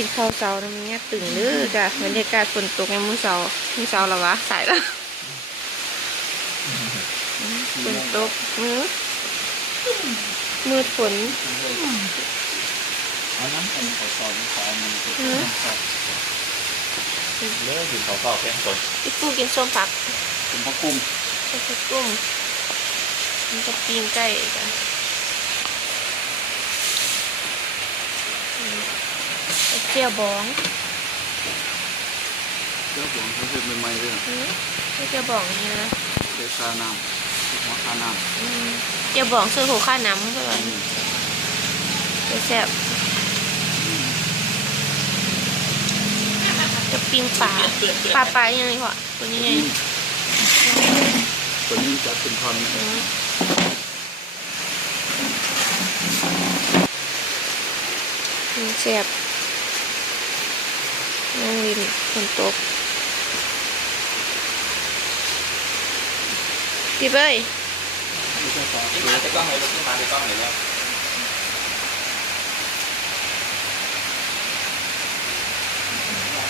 ได้กินข้าวเช้าน้ำเนี้ยตึงเด้อจ้ะบรรยากาศฝนตกในมื้อเช้ามื้อเช้าแล้ววะสายแล้วฝนตกมือมืดฝนเอาน้ำเป็นขอสอนขอมันอืมเลิกอยู่เขาเก่าแกงสดพี่ปูกินส้มผักเป็นพระกุ้งก็คือกุ้งมันก็ปิ้งไก่จ้ะอืมแล้ว เจียวบองเจ้าของเขาคือใหม่ๆเลยอืมแล้วเจียวบองนี่นะเจ้าซาน้ำหัวซาน้อืมเจียวบองซื้อหัวข้าน้ำเพื่อนำเดี๋ยวแซ่บจะปิ้งปลาปลาปลายังไงพ่อตัวนี้ไงตัวนี้จะเป็นทอนอืมอืมแซ่บ นั่งริมฝนตกพี่เบ้ยไม่ใช่ซอสขึ้นมาจะกล้องเลยลูกขึ้นมาจะกล้องเลยแล้ว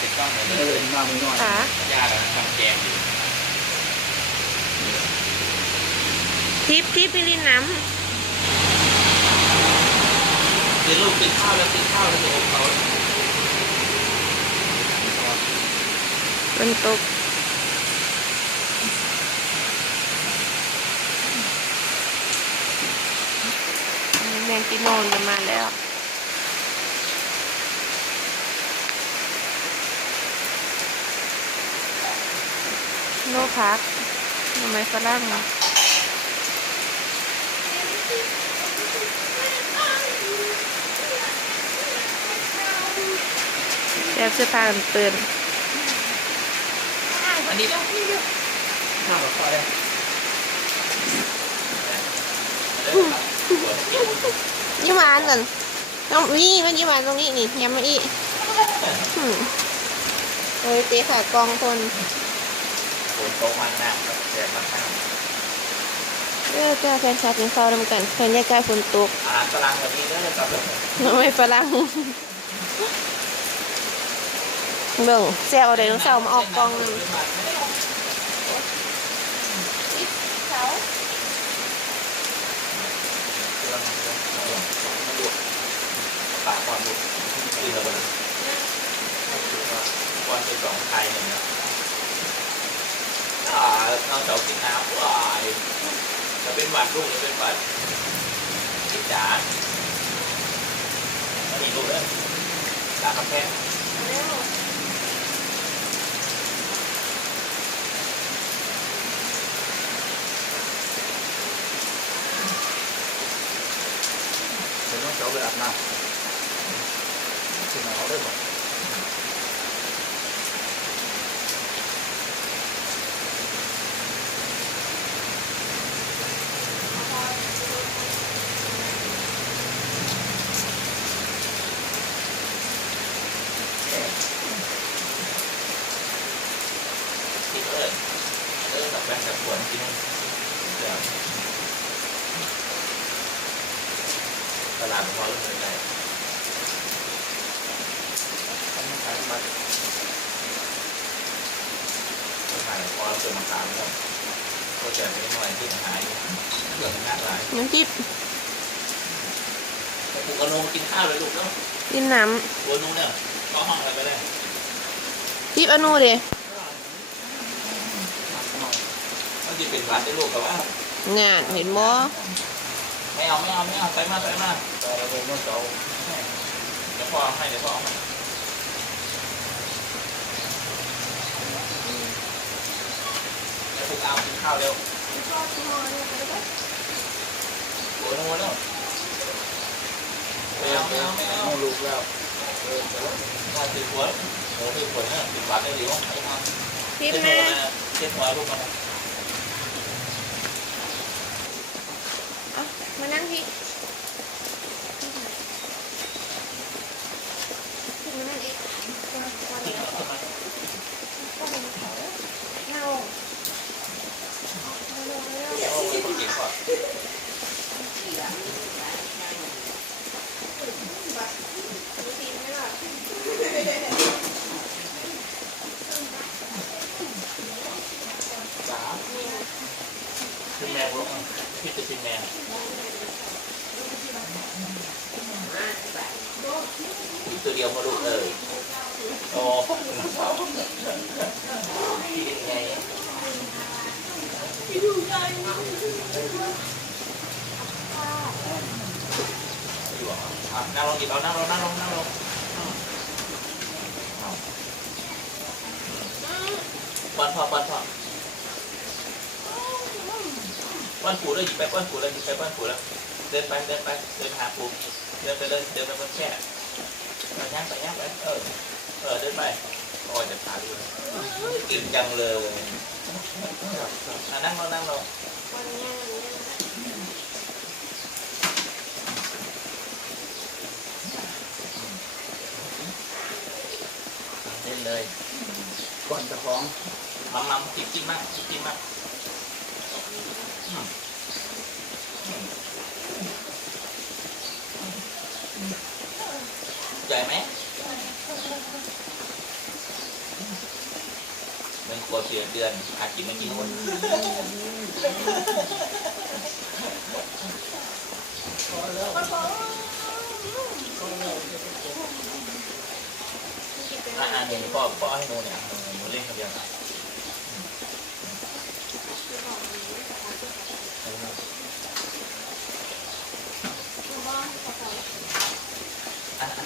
จะกล้องเลยไม่เลยหน้ามันน้อยขาญาติทำแกงอยู่ทิปทิปพี่ลินน้คือลูกกินข้าวแล้วกินข้าวแล้วจะอมเขาำฝ นตกแมงกิโนนมาแล้วโลพักทำไมฝรั่งแอบเสื้อผ้านเตือน อันนี้แล้วข้าวกับข้าวเลยยิ้มหวานก่อนน้องนี่มันยิ้มหวานตรงนี้นี่ย้ำมาอีกอืมโอ้ยเจ๊ขากองคนฝนตกมันหนักแสบมากเออจ้าแฟนชาวกินข้าวนำกันบรรยากาศฝนตกอาหารฝรั่งแบบนี้เด้อครับน้อยฝรั่ง เบิ่งแซวเดี๋ยวเสาร์มาออกกองหนึงปากความดุคือระเบิดวันที่สองไทยเนี่ยนะอ่าเราเสากินน้ำวายจะเป็นหวัดลูกจะเป็นหวัดจิตจ๋าแล้วมีลูกด้วตากระแพง เป็นต้องเจ้าไปอาบน้ำเป็นเอา ได้หมดที่เอิญเอิญกับแฟนกับขวนกินเดี๋ยวตลาดพอเรื่องอะไรทำขายมาขายพอเจอมาขายแล้วก็จะไม่หน่อยที่หายเรื่องงานหลายน้ำจิ้มแต่ปลูกกระนงกินข้าวเลยลูกเนาะกินน้ตัวนู้นเนี่ยเข้าห้องอะไรไปได้ำทิปอนูเดมันจะเป็นวัดได้ลูกกับว่างานเห็นบ่ไม่ เอาไม่เอาไม่เอาใส่มาใส่มาตอนเราเป็นต้องเจ้าเดี๋ยวพ่อให้เดี๋ยวพ่อเอาให้เดี๋ยวพวกเอากินข้าวเร็วโอ้ยโอ้ยแล้วไม่เอาไม่เอาไม่เอาไม่ลูกแล้วว่าติดหัวโอ้ติดหัวเนี่ยติดวัดได้ดีวะไอ้มาทิปติดแม่หัวติดหัวลูกมัน เอามานั่งที่มานั่งอีกเงา เดี๋ยวเอาไปกินก่อน เงลูกพี่จะกินแดงอีกตัวเดียวมาลูกเออโอ้พี่เป็นไงอยู่เหรออะนั่งลงหยิบเอานั่งลงนั่งลงนั่งลงอืมเอา ป้อนพ่อป้อนพ่อป้อนปูเลยหยิบไปป้อนปูเลยหยิบไปป้อนปูแล้วเดินไปเดินไปเดินหาปูเดินไปเลยเดินไปบนแค่ไปย่างไปย่างไปเออเออเดินไปโอ้ยจะขาด้วยกินจังเลยนั่งลงนั่งลงเล่นเลยก่อนจะฟ้อง มัมมัมกินกินมากกินมากใหญ่ไหมเป็นครัวเปลี่ยนเดือนหากินไม่กินคนอ่าอ่าหนูพ่อพ่อให้หนูเนี่ยหนูเล่นคนเดียวนอะ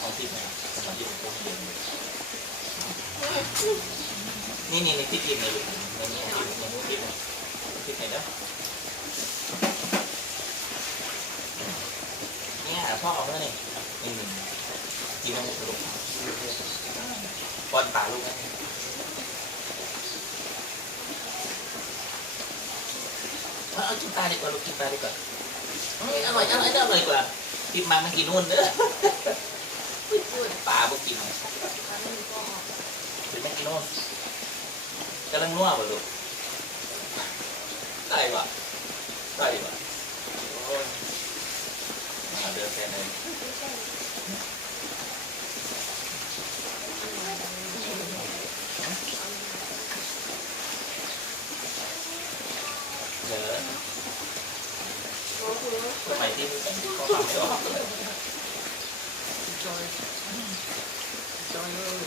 ของทิพย์ เนี่ยของทิพย์ผมเดียวนี่นี่นี่ทิพย์ยิบเนี่ยลูกนี่นี่ทิพย์เนี่ยทิพย์เนี่ยทิพย์เนี่ยเด้อเนี่ยพ่อเอาเมื่อนี่นี่นี่กินมันลูกป้อนปลาลูกนะเอากินปลาดีกว่าลูกกินปลาดีกว่าอร่อยอร่อยอร่อยกว่าทิพย์มามันกินนู่นเด้อ ปลาบ่กินเป็นแม่กินโน่กำลังนัวป่ะลูกได้ป่ะได้ป่ะโอ้ยมาเดินแค่ไหนเดี๋ยวสมัยที่เข้อความไม่ออกเลย จอยจอยเลย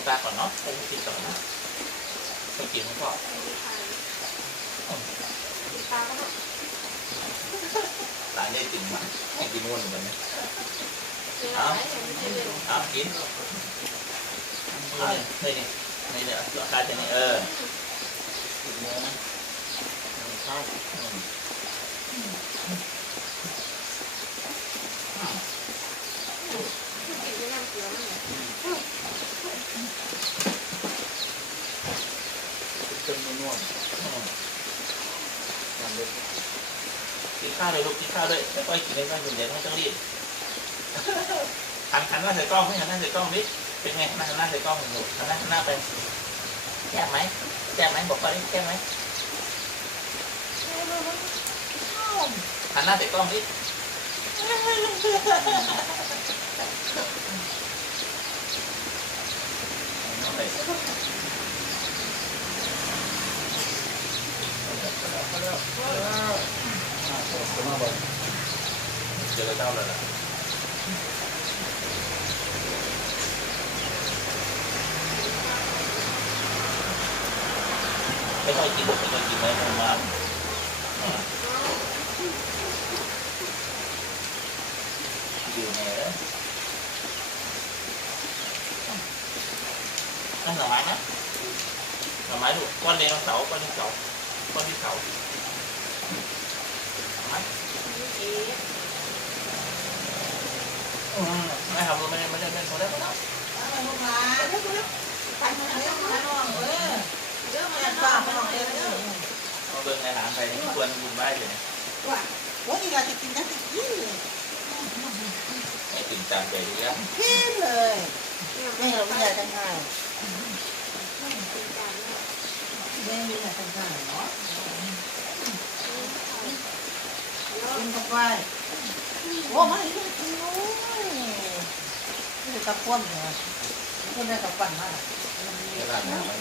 เขาโอ้ยนี่ก็บอกปากกล้วยยังไงเลยวันละโอ้งานก็ดำเนี่ยกล้วยคืองามแต่แต่กะทิกะทิกล้วยคืองามเลยกินปลาเลยลูกมากินปลากับพ่อดีกว่ามั้ยปลาก่อนกินปลาก่อนกินปลาก่อนพ่อจะกินต่อกินปลาก่อนเนาะพ่อจะกินต่อนะไปกินของพ่อปลาก็หลานได้กินมันให้กินนู่นเหมือนกันนะเนื้อไหนเห็นเร็วเอากินเอาเลยนี่นี่เนี่ยราคาจะนี่เออติดเนื้อนะข้าว กินด้วยน้ำเกลือนั่นแหละ เต็มนวลงาน เด็กกินข้าวเลยลูกกินข้าวด้วยไม่ค่อยกินไม่ค่อยกินเดี๋ยวไม่ต้องรีบหันหันหน้าใส่กล้องไม่หันหน้าใส่กล้องดิดเป็นไงหันหน้าใส่กล้องหนูหันหน้าหันหน้าไปแจ่มไหมแจ่มไหมบอกไปแจ่มไหมหันหน้าใส่กล้องดิเอาไป จะมาบอกเจอเจ้าแล้วล่ะไม่ค่อยกินบุกไม่ค่ ต้นที่เก่าไหมอืมไม่ครับเราไม่ได้ไม่ได้ไม่ได้โซดาก็ได้เอาเบิ่งในหางไปนี่ควรบุญไหากเลยนะไม่ติ่มจานใหญ่ดีแล้ว ไม่เราไม่ได้ทั้งห้า là thành thảo đó Chim cặp quay Ủa mà đi Cái này cặp quân rồi Quân này cặp quần mà Cái này cặp quần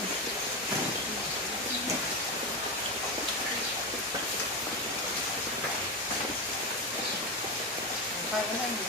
ไปไม่ได้อยู่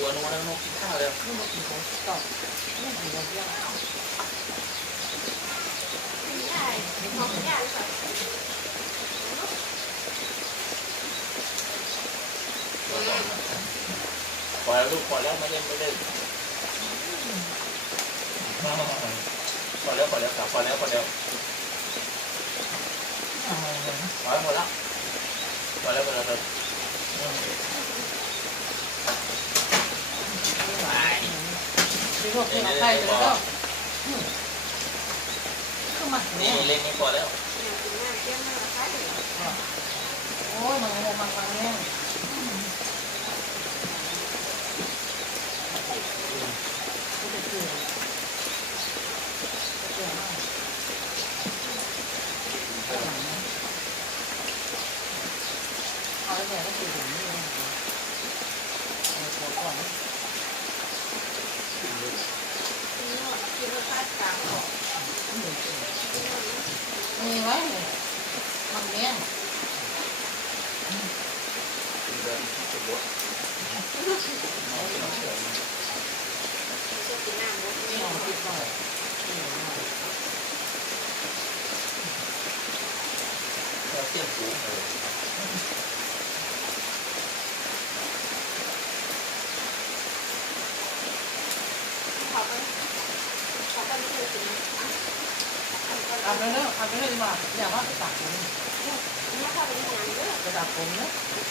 ตัวนอนแล้วนอนกินข้าวแล้วไม่กินของข้าวไม่กินของข้าวพอแล้วลูกพอแล้วม่เล่นไม่เล่นพอแล้วพอแล้วพอแล้วพอแล้วพอแล้วพอแล้วพอแล้วพอแล้ว ไปพวกที่ม่เล่นงม่ยอแล้ว มีไว้เลยมันเนี้ยงเสียงสูงเลย 아, 매呢, 아, 매呢이 거, 你,그냥막이렇게닦아 요. 그냥이만하면이 거, 안.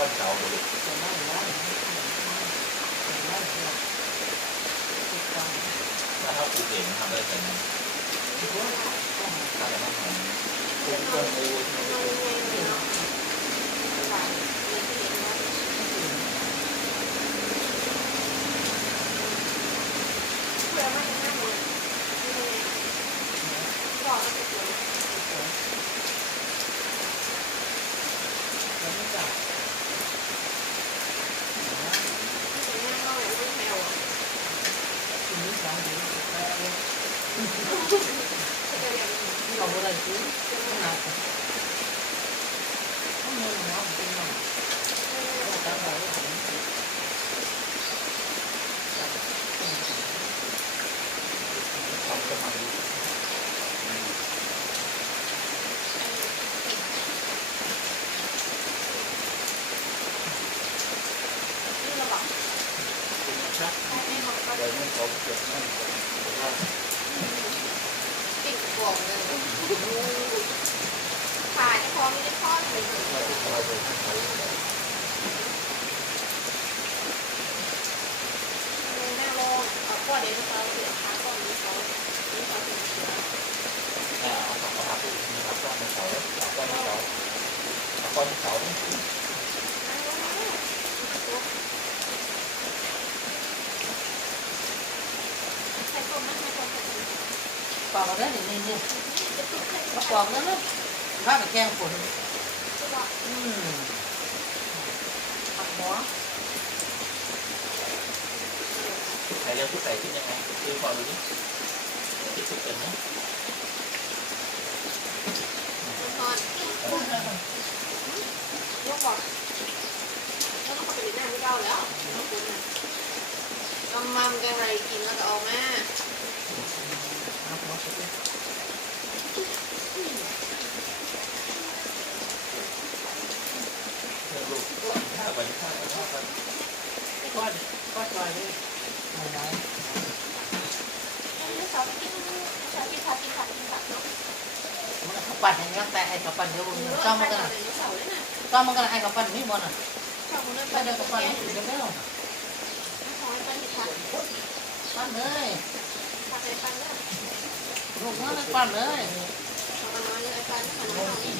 ก้อนเสาไปเลยถ้าเขาปลูกเองทำได้แต่นั้นทำได้แต่นั้น 이거 뭐라 했지? ด้หนึ่งนี่นี่กระปอกนั่นนะว่าไปแกงฝนอืมผักหัวใส่เร็วที่ใส่ขึ้นยังไงดูพอดูนี่ที่สุดเป็นนะนอนยกบอกแล้วก็เข้าไปในหน้าไม่เก้าแล้วน้องคุณน่ะกำมัมกันอะไรกินแล้วก็ออกมาเอาหัวสุดเลย เรื่องลูกข้าวไปข้าวไปข้าวไป ก้อนก้อนจอยเลยเอาไว้ สาวกินสาวกินผักกินผักกินผักเนาะ มันก็ ปั่นอย่างนี้แต่ไอ้กับปั่นเดี๋ยวมึงต้องมันกันไดโนเสาร์เลยนะต้องมันกันไอ้กับปั่นไม่หมดอะชอบคนนั้ไปถ้าเดินกับปั่นเดี๋ยวไม่เอาขอให้ปั้นผักปั่นเลยผักไปปั้นเลยลูกนั่นปั่นเลยขอมาน้อยเลยไอ้ปั้นขนมเขานี่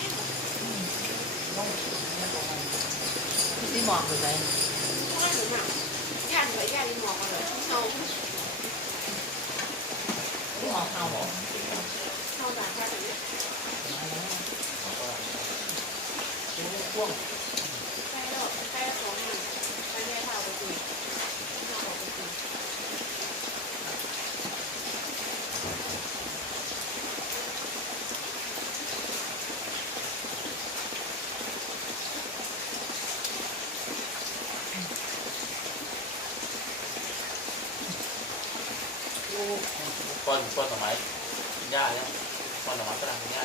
ที่หมอกอยู่ไหนถ้าหนูหมักย่านกับย่านหมอกเลยเขาที่หมอกเอาหมอก เขาด่าแค่แบบนี้ เป็นเรื่องพ่วง ใกล้แล้วใกล้แล้วสองหนึ่งใกล้แม่พาไปคุยพาออกไปคุย ป้อนป้อนหน่อไม้หญ้าเนี่ยป้อนหน่อไม้ฝรั่งหญ้า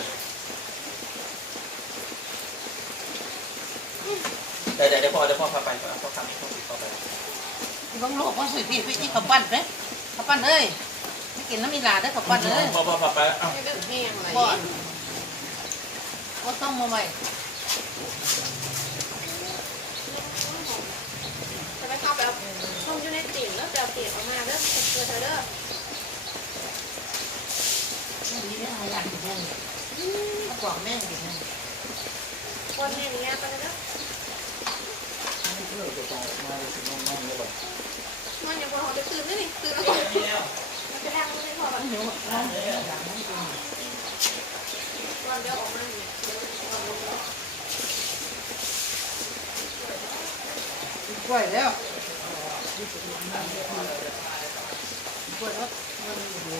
เดี๋ยวเดี๋ยวพ่อเดี๋ยวพ่อพาไปพ่อพ่อทำให้พ่อติดต่อไปต้องลูกว่าสวยพี่พี่ที่เขาปั้นไหมเขาปั้นเลยไม่กินน้ำมีลาได้เขาปั้นเลยพ่อพ่อพาไปเอ้าให้เรื่องแห้งอะไรบ่ก็ต้องมาใหม่จะไปเข้าไปเอาห้องอยู่ในติ่งแล้วจะเอาเตียงออกมาเด้อเจอเธอเด้อ ดีได้หลาอย่างกินแน่ถ้าบอกแม่กินแน่คนแห้งเนี้ยไปเด้อเลิกจะตายมาเลยสิน้องๆเลยแบบมันยังพอจะตื่นได้นี่ตื่นแล้วก่อนมันจะแห้งไม่พอแบบหิวน้ำอย่างนั้นกินวันเดียวออกมาเนี่ยเดี๋ยวก่อนลงแล้วกล้วยแล้วกล้วยแล้วมันอยู่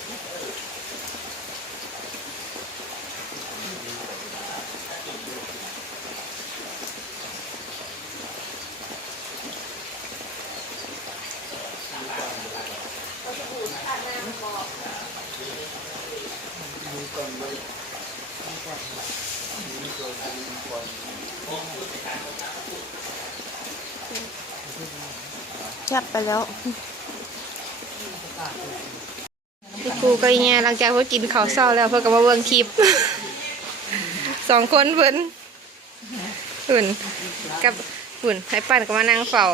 เราจะบูดอาบน้ำบอก มีก่อนเลยมีก่อนมีก่อนมีก่อน จับไปแล้วพี่ครูก็เนี่ยหลังจากเพิ่นกินข้าวเช้าแล้วเพิ่นก็มาเบิ่งคลิปสองคนเพิ่นหุ่นกับหุ่นให้ปั่นก็มานั่งเฝ้า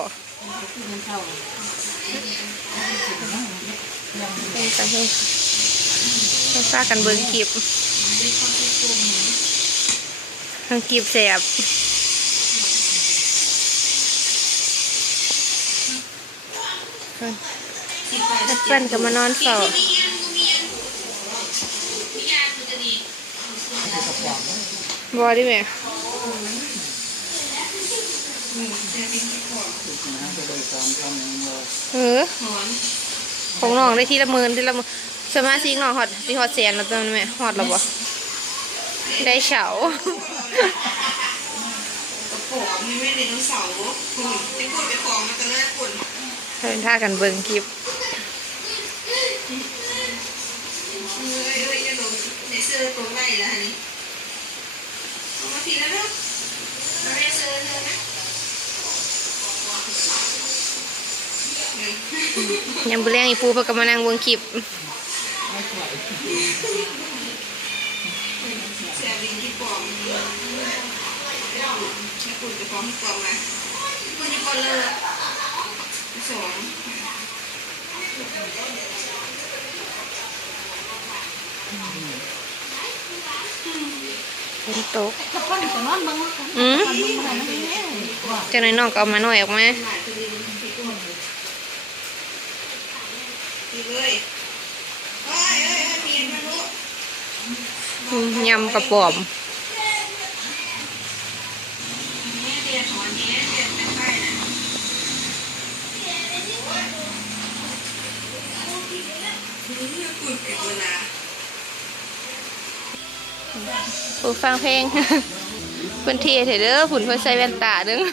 เป็นไปให้ให้ซากันเบิ่งคลิปทางคลิปแสบ เพิ่นให้ปั่นก็มานอนเฝ้าบอได้ไหมนะก็เลยสามทำอย่างเดียวเออของน้องได้ทีละหมื่นทีละหมื่นสมาชิกน้องฮอดที่ฮอดแสนแล้วตอนนี้แม่ฮอดแล้วบ่ได้เฉาของมีไม่ไดโนเสาร์คุณไปพูดไปของมาตะเลิดคุณ เพิ่นท่ากันเบิ่งคลิปเอ้ยเอ้ยจะลงในเสื้อตัวไหนล่ะนี่เอามาทีแล้วเนาะมาเรียกเสื้อเธอนะยังบ่แรงอีปูเพิ่นก็มานั่งเบิ่งคลิปเสื้อลิงที่ปลอมให้คุณไปฟ้องที่ปลอมมาคุณจะปลอมเลย สองฝนตกจะพ่นจะนอนเบิ่งอืมเบิ่งอะไรนั่นแน่ว่าเจ้าน้อยน้องก็เอามาหน่อยออกมาหลายคนดีมันผิดตัวเลยดีเลยเฮ้ยเฮ้ยเฮ้ยเปลี่ยนมาลูก อืมยำกระป๋อม แม่เรียนหอนี้เรียนไม่ค่อยนะคุณเป็นเวลา ผู้ฟัง เพลงเพิ่นเทเถอะเด้อผุ่นเพิ่นใส่แว่นตาเด้อ